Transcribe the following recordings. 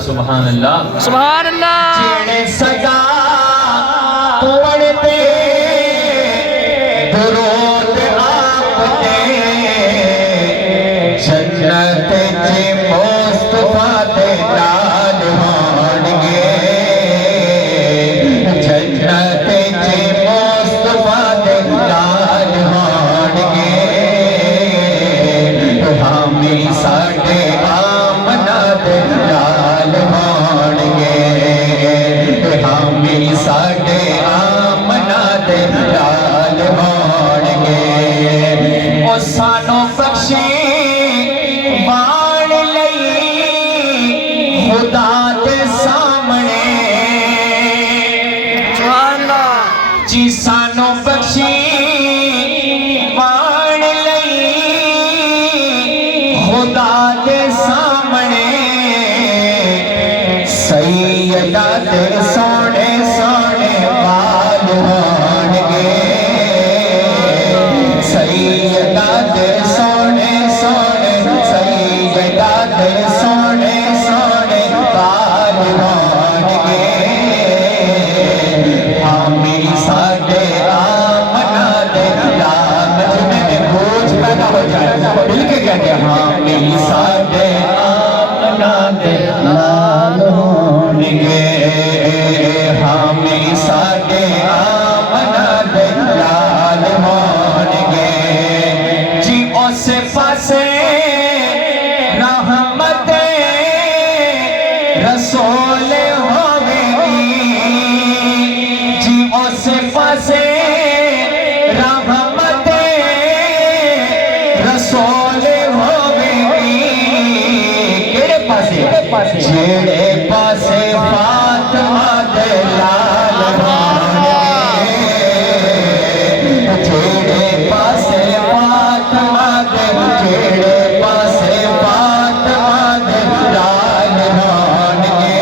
سبحان اللہ سبحان اللہ جڑے سدا پڑھتے درود آپ دے جنت جی مصطفیٰ دے نال ہون گے جنت جی مصطفیٰ دے نال ہون گے حامی ساڈے آمنہ دے نال ہون گے حامی ساڈے آمنہ دے نال ہون گے او سانو بخشے بان لئی خدا دے سامنے سبحان اللہ جی سانو بخشے بان لئی خدا دے سامنے سیدہ دے سونے سونے بال ہون گے سیدہ دے سونے سونے سیدہ دے سونے سونے بال ہون گے حامی ساڈے آمنہ دے نال جنہیں میں بوجھ پیدا ہو جائے مل کے کہتے ہیں حامی ساڈے آمنہ دے نال ہون گے حامی ساڈے آمنہ دے نال ہون گے جی اس پاسے رحمت رسول ہوے گی جی اس پاسے رحمت رسول ہوے گی کیڑے پاسے جیڑے پاسے فاطمہ دے لال ہون گے جیڑے پاسے فاطمہ دے جیڑے پاسے فاطمہ دے لال ہون گے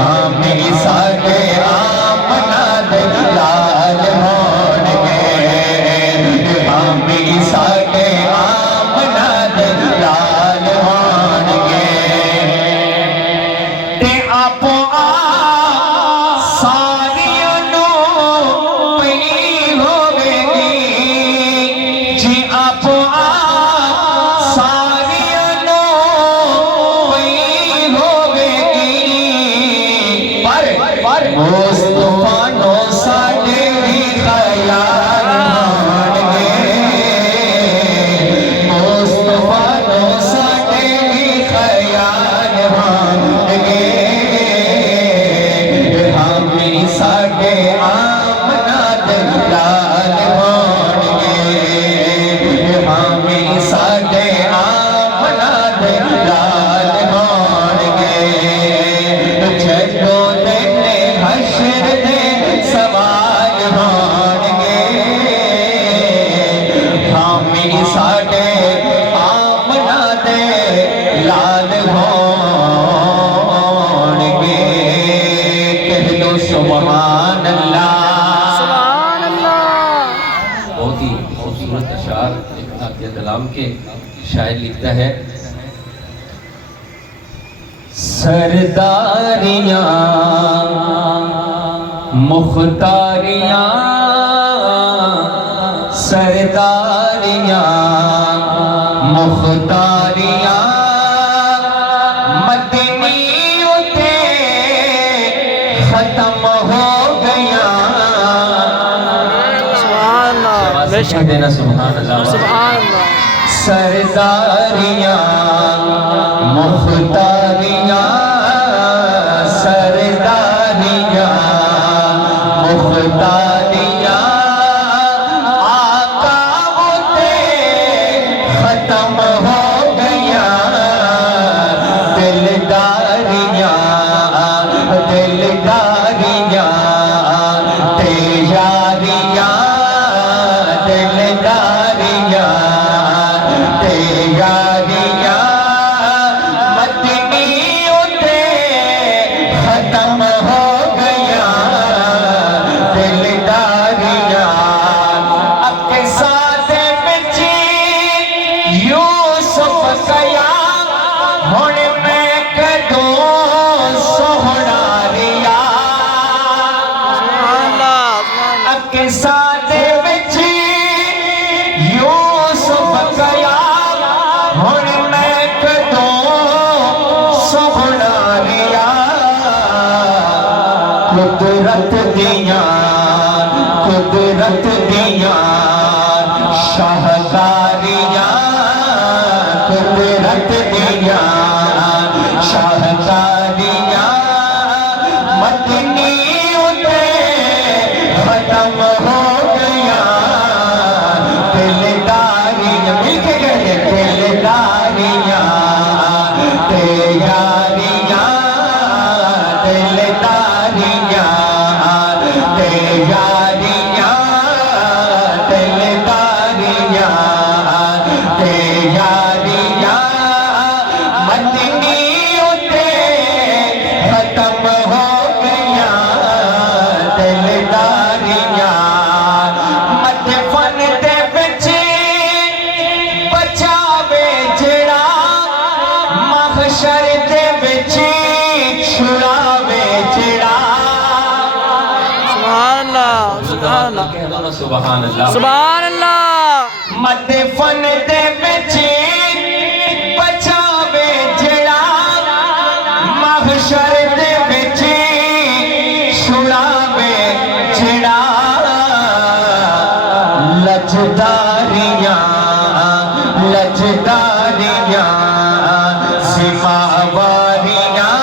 حامی ساڈے آمنہ دے لال ہون گے حامی ساڈے آمنہ دے لال ہون گے تے آپو ساریاں نوں پئی ہوے گی جی آپو ساریاں نوں پئی ہوے گی پر مصطفیٰ نو ساڈے بھی خیال ہون گے مصطفیٰ نو ساڈے بھی خیال ہون گے حامی ساڈے آمنہ دے نال ہون گے حامی ساڈے آمنہ دے نال ہون گے جدوں دن حشر دے سوال ہون گے حامی ساڈے آمنہ دے لال ہون گے کہہ دو سبحان اللہ سبحان اللہ بہت ہی خوبصورت اشعار عافیت کلام کے شاعر لکھتا ہے سرداریاں مختاریاں سرداریاں مختاریاں مدنی اتے ختم ہو گیا سبحان اللہ بے شک دینا سبحان اللہ سبحان اللہ سرداریاں مختاریاں سرداریاں مختاریاں کے ساتھ بچی یوسف گیا ہن میں کدوں سونا لیا قدرت دیاں شاہکاریاں قدرت دیاں شاہکاریاں مدنی اتے ختم ہو گیا دلداریاں مل کے کہتے دلداریاں تے یاریاں دلداریاں تے یاریاں دلداریاں تے یاریاں مدنی اتے ختم ہو گیا دلداریاں مدفن دے وچ بچاوے جڑا محشر دے وچ چھڑاوے جڑا سبحان اللہ سبحان اللہ سبحان اللہ مدفن دے وچ بچاوے جڑا محشر دے وچ چھڑاوے جڑا لجداریاں سماواریاں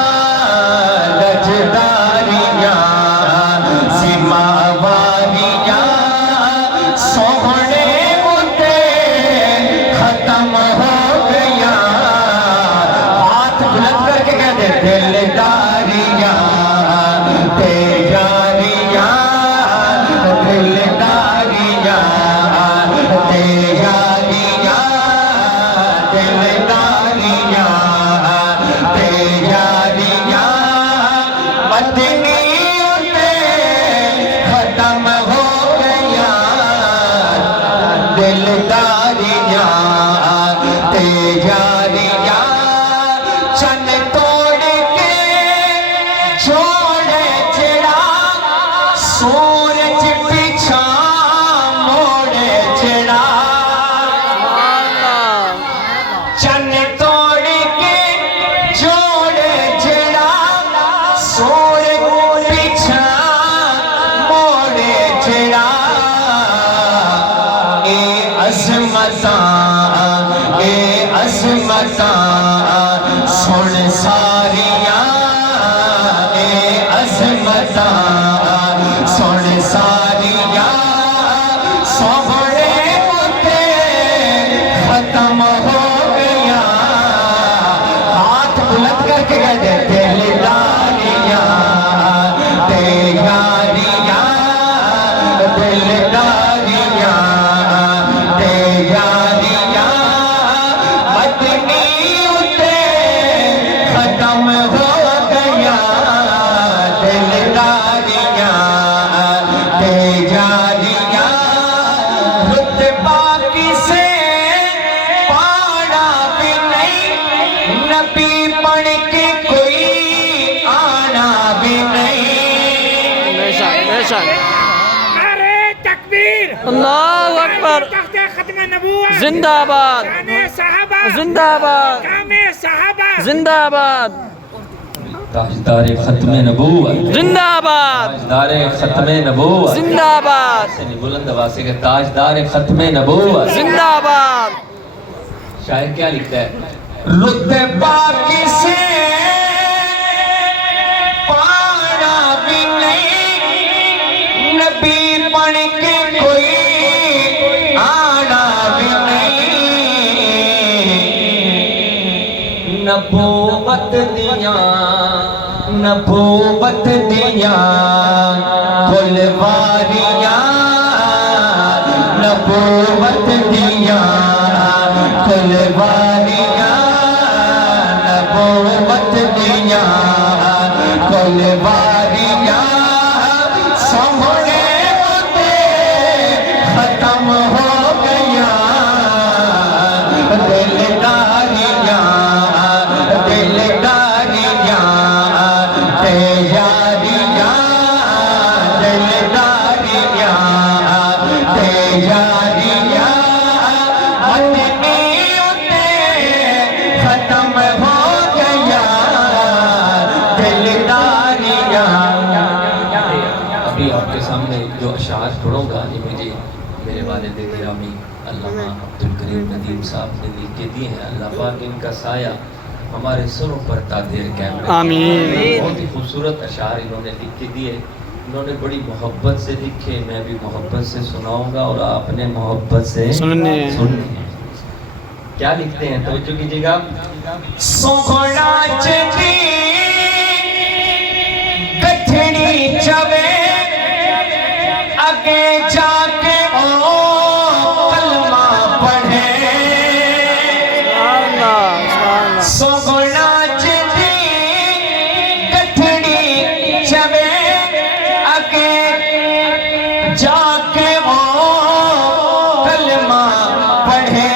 لجداریاں سماواریاں سوہنے اتے ختم ہو گیا ہاتھ بلند کر کے کہتے دلداریاں تے یاریاں دلداریاں تے یاریاں دلداریاں تے یاریاں مدنی اتے ختم ہو گیا دلداریاں تے یاریاں چن توڑ کے چھوڑے جڑا سورج پیچھا موڑے جڑا چن توڑ کے جوڑے جڑا سورج پیچھا موڑے جڑا اے عظمتاں سن ساریاں اے عظمتاں سن ساریاں سوہنے اتے ختم ہو گیا ہاتھ بلند کر کے کہتے دلداریاں تے یاریاں دلداریاں تے یاریاں مدنی اتے ختم ہو گیا دلداریاں تے یاریاں رتبہ کسے پاڑا بھی نہیں نبی پڑھ کے کوئی آنا بھی نہیں بے شک بے شک نعرہ تکبیر اللہ اکبر تخت ختم نبوت زندہ باد شان صحابہ زندہ باد کام صحابہ زندہ باد تاجدار ختم نبوت زندہ باد تاجدار ختم نبوت زندہ باد یعنی بلند آواز سے کہ تاجدار ختم نبوت زندہ باد شاعر کیا لکھتا ہے رتبہ کسے پاڑا بھی نہیں نبی پڑھ کے کوئی آنا بھی نہیں نبوت دیاں کھلواریاں نبوت دیاں کھلواریاں نبوت دیاں کھلواریاں سوہنے اتے ختم ہو گیا دلداریاں دلداریاں تے یاریاں دلداریاں یاریاں مدنی اتے ختم ہو گیا دلداریاں. ابھی آپ کے سامنے جو اشعار پڑھوں گا یہ مجھے میرے والد گرامی علامہ عبدالکریم ندیم صاحب نے لکھ کے دیے ہیں. اللہ پاک ان کا سایہ ہمارے سروں پر تادیر قائم رکھے. آمین. بہت ہی خوبصورت اشعار انہوں نے لکھ کے دیے. انہوں نے بڑی محبت سے لکھے. میں بھی محبت سے سناؤں گا اور آپ نے محبت سے سننے ہیں. کیا لکھتے ہیں توجہ کیجیے گا. سوکھڑا چٹی کٹھڑی چوے اگے جا کے او کلمہ پڑھے. سوکھڑا چٹی کٹھڑی چوے اگے جا کے او کلمہ پڑھے.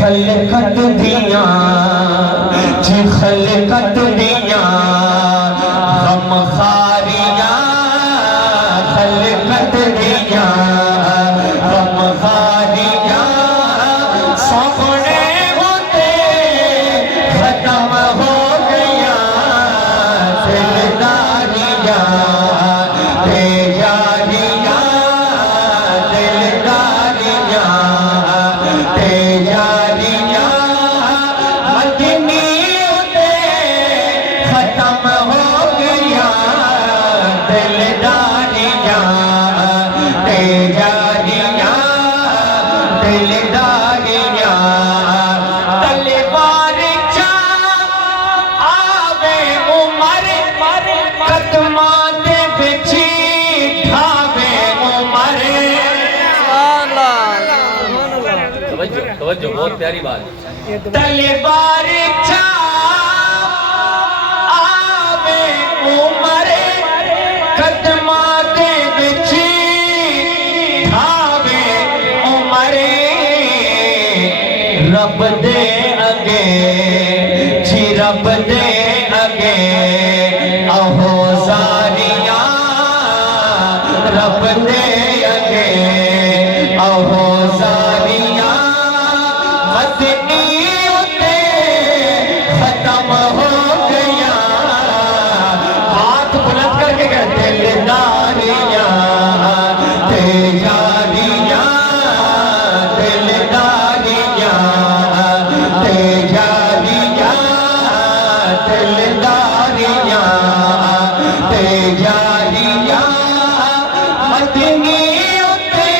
خلقت دیاں جی خلقت دیاں غم خاریاں خلقت دیاں غم خاریاں سونے ہوتے ختم ہو گیا دلداریاں بے یاریاں دلداریاں بے یاریاں مدنی اتے ختم ہو گیا دلداریاں بے یاریاں دلداریاں. تلوار چاہ آوے عمر قدماں دے وچ ٹھاوے عمر. توجہ بہت پیاری بات. تلوار چاہ آوے عمر قدماں دے وچ ٹھاوے عمر. رب دے اگے جی رب دے اگے اہو زاریاں رب دے اگے اہو زاریاں مدنی اتے ختم ہو گیا. ہاتھ بلند کر کے کہتے دلداریاں تے یاریاں دلداریاں تے یاریاں دلداریاں تے یاریاں مدنی اتے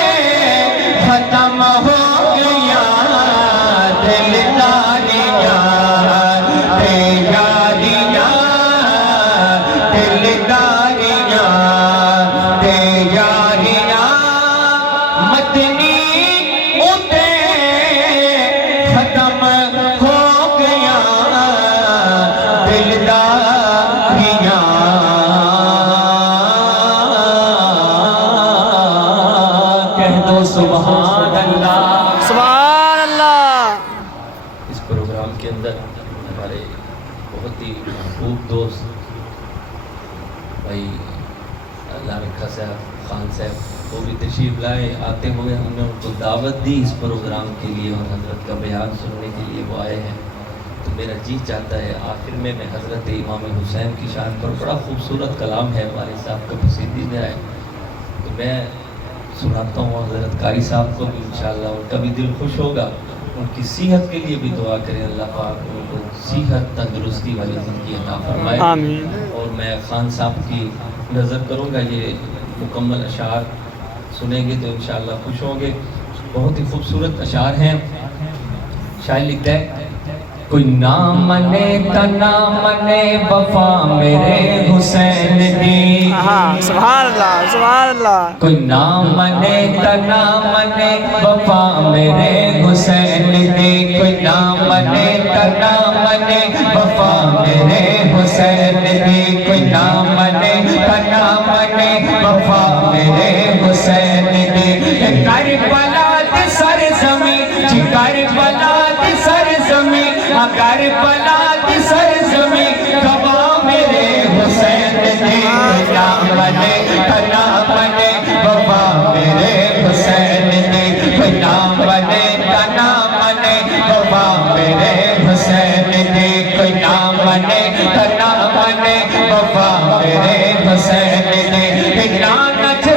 ختم ہو گیا دلداریاں تے یاریاں دلداریاں تے یاریاں مدنی اتے ختم ہو گیا دلداریاں. کہہ دو سبحان اللہ. سبحان اللہ. اس پروگرام کے اندر ہمارے بہت ہی خوب دوست بھائی لارکھا صاحب خان صاحب وہ بھی تشریف لائے. آتے ہوئے ہم نے ان کو دعوت دی اس پروگرام کے لیے اور حضرت کا بیان سننے کے لیے وہ آئے ہیں. تو میرا جی چاہتا ہے آخر میں حضرت امام حسین کی شان پر بڑا خوبصورت کلام ہے ہمارے صاحب کا پسندیدہ ہے تو میں سناتا ہوں. حضرت قاری صاحب کو بھی انشاءاللہ ان کا بھی دل خوش ہوگا. ان کی صحت کے لیے بھی دعا کریں اللہ پاک ان کو صحت تندرستی والی زندگی عطا فرمائے. آمین. اور میں خان صاحب کی نظر کروں گا یہ مکمل اشعار سنیں گے تو انشاءاللہ خوش ہوں گے. بہت ہی خوبصورت اشعار ہیں. شاعر لکھتا ہے کوئی نہ منے تا نہ منے وفا میرے حسین دی. سبحان اللہ سبحان اللہ. کوئی نہ منے تا نہ منے وفا میرے حسین دی. کوئی نہ منے تا نہ منے وفا میرے حسین دی. کوئی نہ منے تا نہ منے وفا میرے حسین دی. کربلا دی سرزمین جی کربلا دی سرزمین کربلا دی سرزمین گواہ میرے حسین دی. نہ منے تا نہ منے وفا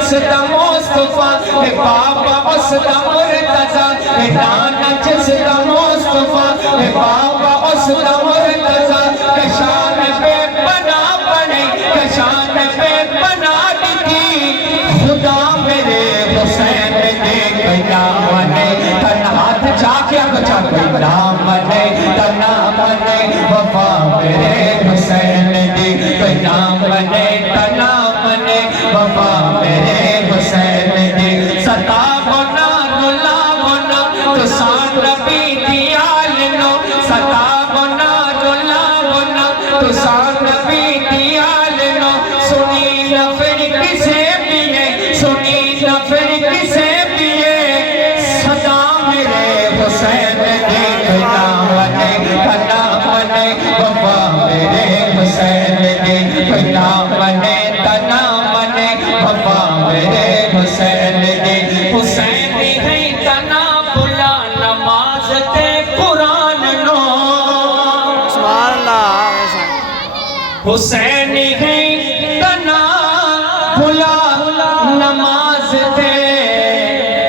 جسد مصطفیٰ اے بابا اسد مرتضیٰ اے نانا جسد مصطفیٰ اے بابا اسد مرتضیٰ کشان پہ بنا بنے کشان پہ بنا دی خدا میرے حسین دے گیا منے تن ہاتھ چاکیا بچا کوئی برام منے تنا منے وفا میرے حسین دے گیا منے تنا منے وفا میرے حسین دے ستا گنا گلا گنا تو سان نبی دیال نو ستا گنا گلا گنا تو سان نبی دیال نو سنی نہ پھر کسے پیے سنی نہ پھر کسے پیے صدا میرے حسین دے گنا منے تنا منے وفا میرے حسین دے گنا منے تنا منے وفا میرے حسین دے حسین ہے تنا بلا نماز تے قرآن نو سبحان اللہ حسین ہے تنا بلا نماز تے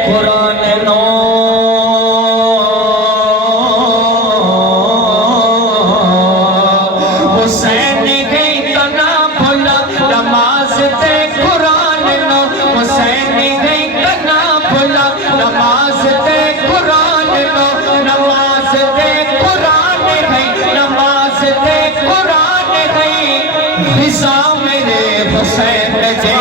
قرآن نو حسین ہے تنا بلا نماز تے قرآن نو حسین ہے تنا بلا نماز تے قرآن نو نماز تے قرآن ہے نماز تے قرآن ہے حصہ میرے حسین دے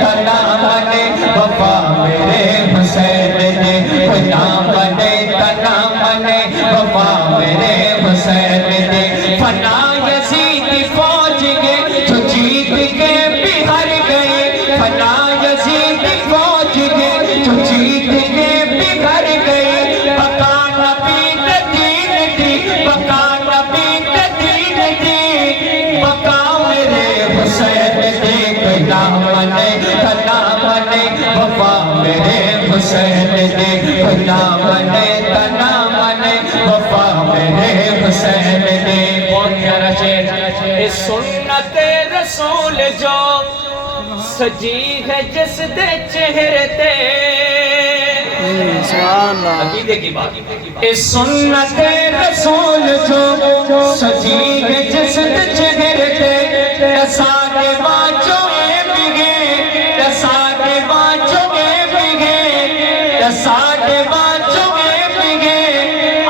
تنا منے وفا میرے حسین دے تنا منے تنا منے وفا میرے حسین دے فنا یزید فوج گے جو جیت کے بھی ہر گئے فنا یزید فوج گے جو جیت کے بھی ہر گئے بقا نبی دین دی بقا نبی دین دی بقا میرے حسین دے گنا منے تنا منے وفا میرے حسین دے گنا منے تنا منے وفا میرے حسین دے بہت پیارا شعر اے سنت رسول جو سجی ہے جس دے چہرے تے سبحان اللہ عقیدے کی بات اے سنت رسول جو سجی ہے جس دے چہرے تے سارے باچوں اے بگے سارے باچوں اے بگے سارے باچوں اے بگے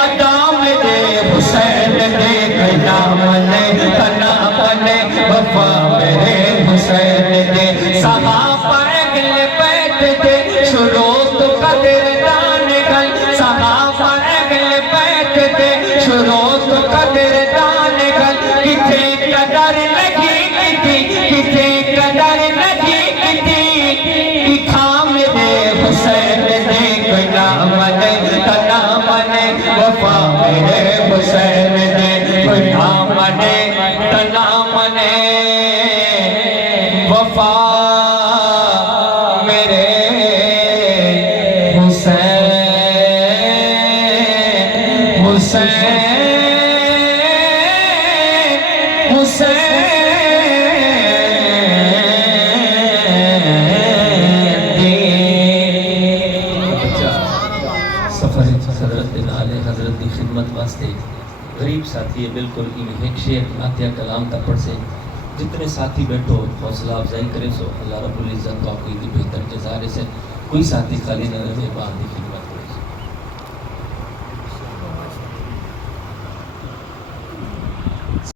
ادا میرے حسین دے گنا منے تنا منے وفا میرے حسین دے صحابہ اگل بیت دے شروع تو قدر دان گل صحابہ اگل بیت دے شروع تو قدر دان گل کتے قدر لگی کتی کتے قدر لگی کتی دکھا میرے حسین دے گنا منے تنا منے وفا میرے حسین دے گنا منے تنا منے وفا میرے حسین حسین حضرت نال حضرت دی خدمت واسطے غریب ساتھی ہے بالکل ایک شعر نعتیہ کلام تا پڑھ سے جتنے ساتھی بیٹھو حوصلہ افزائی کرے سو اللہ رب العزت کو آپ کو بہتر جزا سے کوئی ساتھی خالی نہ رہے باہر دیکھی